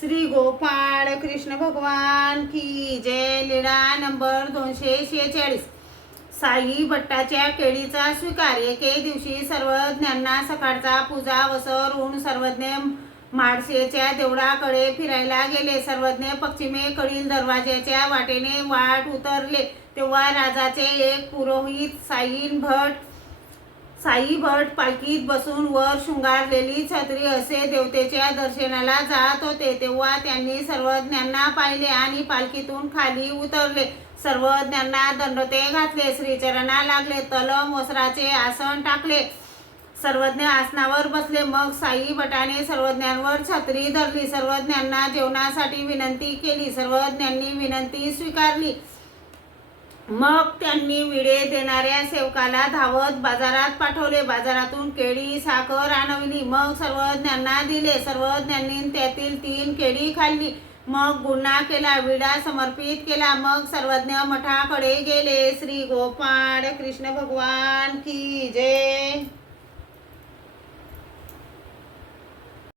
श्री गोपाळ कृष्ण भगवान की जय। लीळा नंबर 246। साई भट्टाच्या केळीचा स्वीकार। एके दिवशी सर्वज्ञांना सकाळचा पूजा वसरून सर्वज्ञ माळशेच्या देवळाकडे फिरायला गेले। सर्वज्ञ पश्चिमेकडील दरवाजाच्या वाटेने वाट उतरले तेव्हा राजाचे एक पुरोहित साई भट पालखीत बसून वर शृंगारलेली छत्री असे देवतेच्या दर्शनाला जात होते। तेव्हा त्यांनी सर्वज्ञांना पाहिले आणि पालखीतून खाली उतरले। सर्वज्ञांना दंडोते घातले, श्रीचरणा लागले, तलम वस्त्राचे आसन टाकले। सर्वज्ञ आसनावर बसले। मग साई भटाने सर्वज्ञांवर छत्री धरली, सर्वज्ञांना जेवणासाठी विनंती केली। सर्वज्ञांनी विनंती स्वीकारली। मग त्यांनी विडे देणाऱ्या सेवकाला धावत बाजारात पाठवले। बाजारातून केळी साखर आणविली, मग सर्वज्ञांना दिले। सर्वज्ञांनी त्यातील 3 केळी खाल्ली, मग गुन्हा केला, विडा समर्पित केला। मग सर्वज्ञ मठाकडे गेले। श्री गोपाळ कृष्ण भगवान की जय।